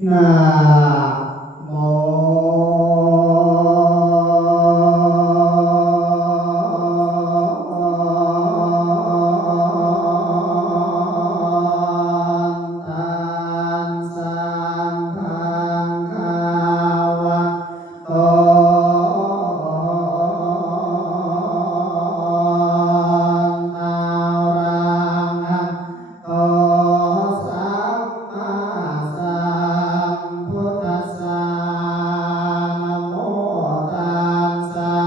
นะโมตัสสะภะคะวะโตอะระหะโตสัมมาสัมพุทธัสสะนะโมตัสสะ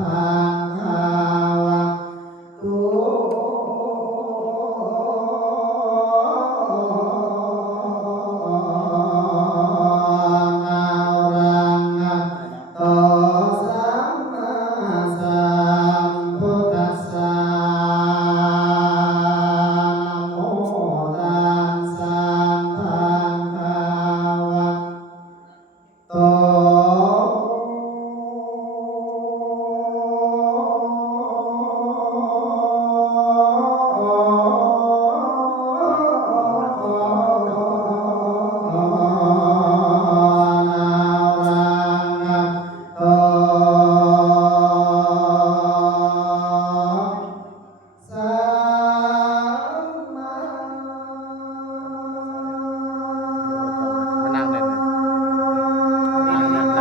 ภะคะวะโตอะระหะโตสัมมาสัมพุทธัสสะนะโมตัสสะภะคะวะโตมานั่งเลยนะนั่งเลย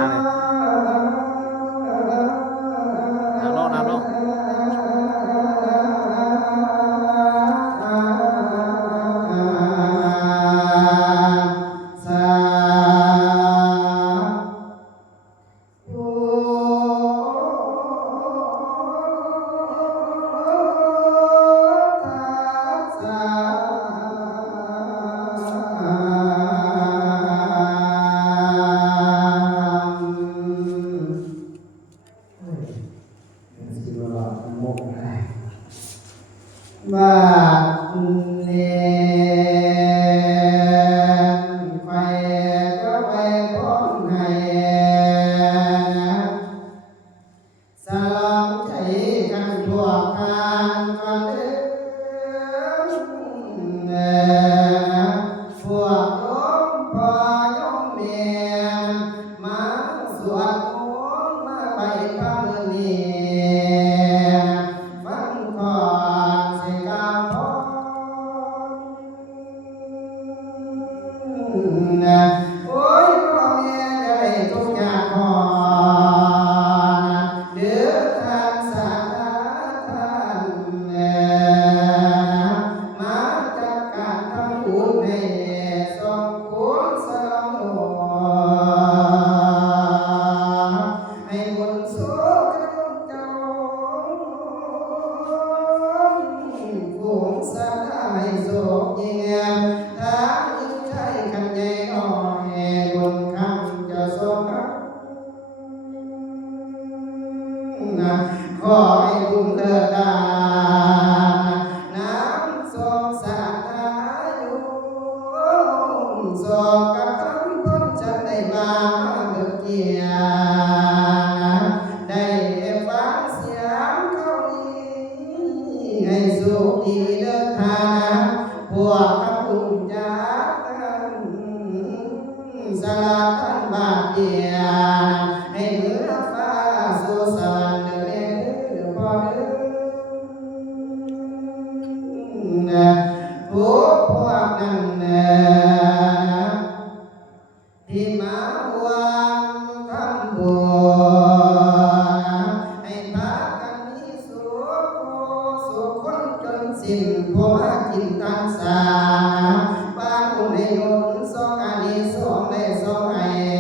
นั่งลงนั่งลงบ้านเนไปก็ไปพ้นให้สามใจกันพวกกันก็เดินพวกโยมพ่อโยมแม่มาสวดมนต์มาไปพระมือนี้ฟังก่อนสิกาพรโอ้ยพ่อแม่จะได้ทุกอย่างพอเดือดทางสาธารมาจากการทำบุญให้สมควรสมให้บุญสูงเจ้าผู้สาให้โศกเยี่ยมถ้ายิ่งใจกันใหญ่น้อยบุญคำจะสมขอให้บุญเลิศดาน้ำทรงสาอยู่ทรงกับคำพ้นจันได้มาเบิกเกียรติได้ฟังเสียงเขานี้ให้สุขดีเลิศทางพวกคำบุญจากกันสลาพันบาทเดียให้เมื่อฟ้าสู่สวรรค์เดินพอเดินผู้พวกนั้นที่มาวันทำบุญให้พากันมีสุขสุขคนจนสิ้นพอมากินตังสาบ้านคุณในหนุนสองอันนี้สองได้สองไห้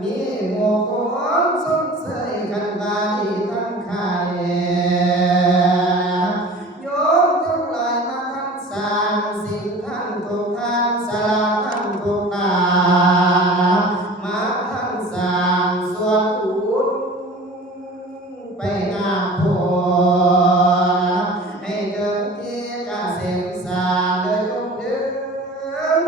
มีหมู่คนสงสัยกันบาดีทั้งขายโยมทั้งหลายมาทั้งสร้างสิ่งทั้งทุกทางสละทั้งทุกตามาทั้งสร้างส่วนอุดไปหน้าโพให้เกิดที่กเกษมสาเดินยกเดิน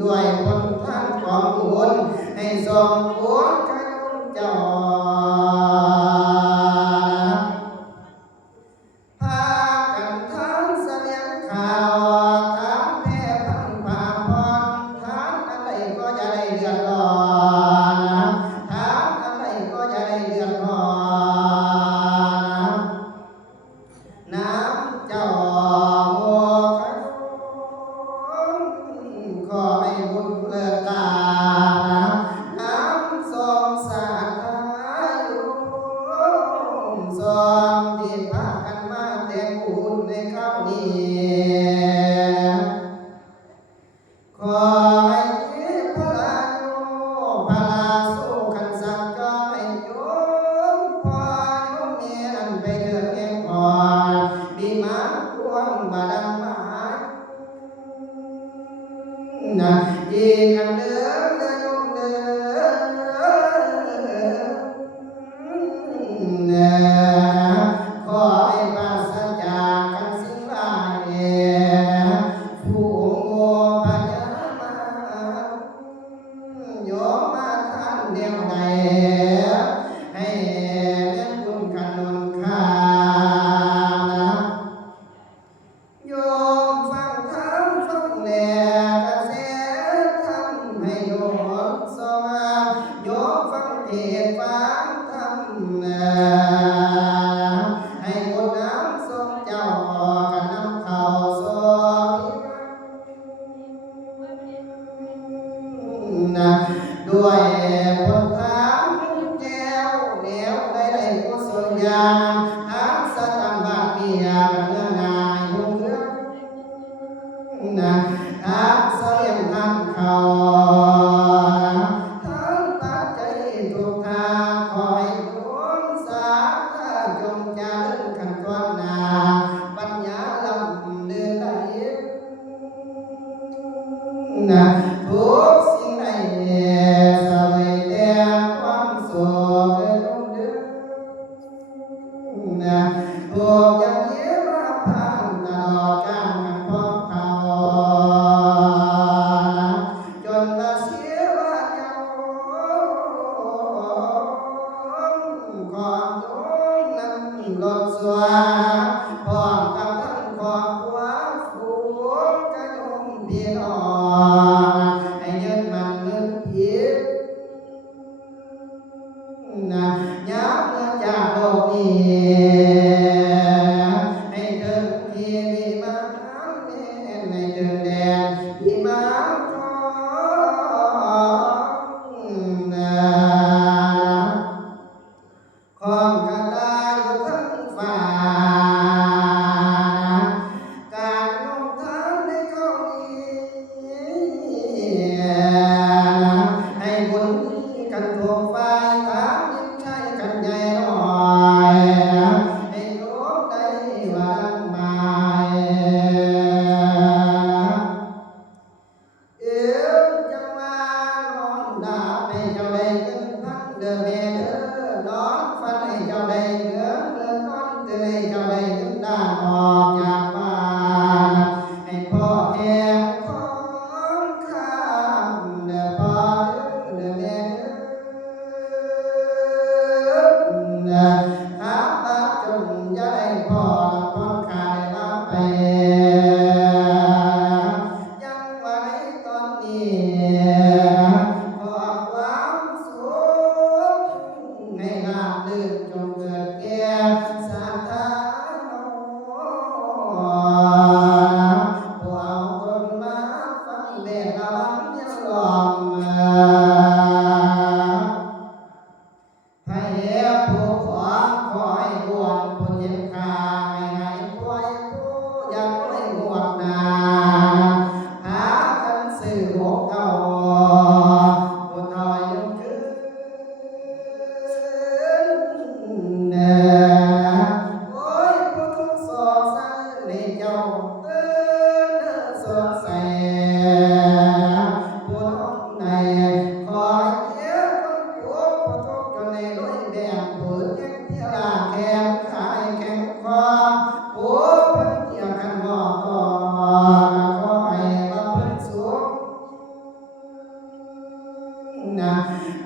ด้วยผลทางของบุญให้สมควรขยุนเจ้าพากันทั้งเสลียงข่าวทั้งแพ่พังผ่าพรทั้งอะไรก็จะได้เดือดร้อนทั้งอะไรก็จะได้เดือดร้อนน้ำเจ้าโมขยุนขอให้บุญเลิศลาน้ำทรงสาธยุทรงที่พากันมาแต่งบุญในคราวนี้ขอให้พระโยพระสู้ขันสักจอให้โยมพ่อโยมเมียนั้นไปเกิดแห่งก่อนบีมาควงบาดังมานะอีกันเดิมเดินโยมเดินขอให้ปราศจากกันสิ่งร้ายผู้โง่พยามารโยมมาท่านเดียวใดให้เล่นบุญกันนนคาโยมฟังธรรมฟังแลกระแสธรรมให้โยมสมาโยมฟังเทศฟังธรรมให้บุญน้ำทรงเจ้ากันนำเข้าสู่นะด้วยผลทางแก้วแนวได้กุศลญาณทั้งสตัมบาปียาเมื่อนายบุญเรืองนะทั้งเสียงทั้งเขาทั้งปัจจัยทุกทางขอให้บุญสาธุจงเจริญขันธ์ตัวหนาปัญญาลำเดินไหลนะทุกสิ่งใดสวยแต่ความสุขเดินเดินนะทุกอย่างเยี่ยมผ่านตลอดกาลกันพบเขาจนมาเสียว่าเจ้าความทุกข์นั้นลดสวาพร้อมกับทั้งครอบครัวฝูงกระยมพี่น้องให้ยืนมันเงินผิดนะยับเมื่อจากโลกนี้ให้เดินที่มีมาในเดินแดนที่มาจองนะของกระดาอยู่ทั้งฝ่าการลงทางในเขานี้ให้บุญกันทั่วฝ่ายทางยิ่งใช้กันใหญ่หน่อยให้โยมได้ว่าดังหมายเอื้อจังมานอนดาบให้เจ้าได้เงินพันเด้อแม่เด้อนอนฝันให้เจ้าได้เงินเดินนอนตื่นให้เจ้าได้เงินด่านออกจากบ้านให้พ่อแห้งของข้ามเด้อพ่อเด้อแม่เด้อ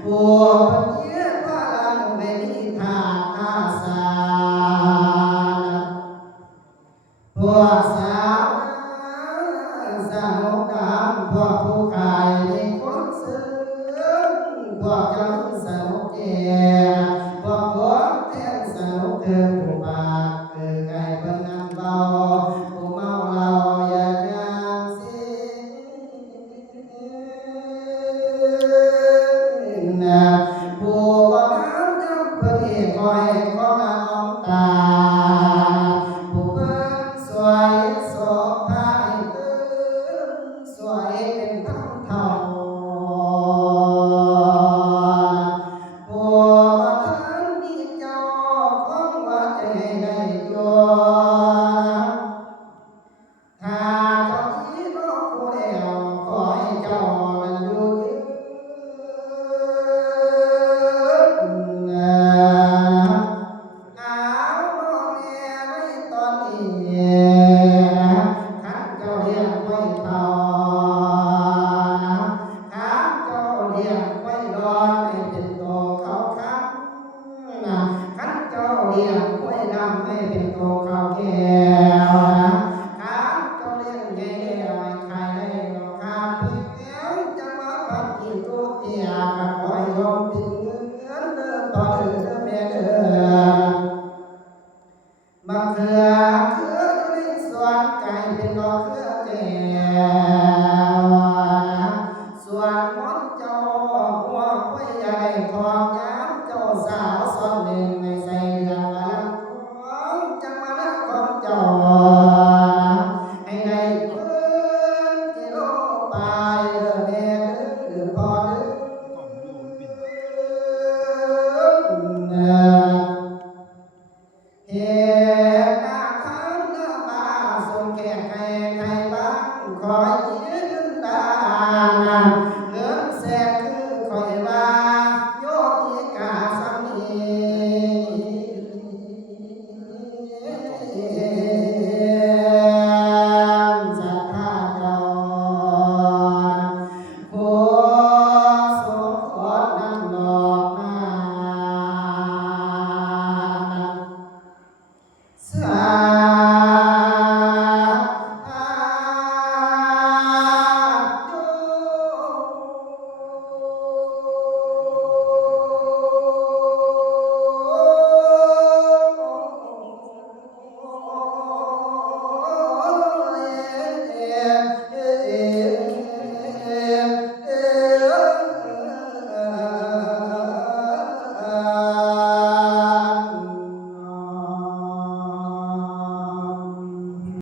ผู้เพิ่น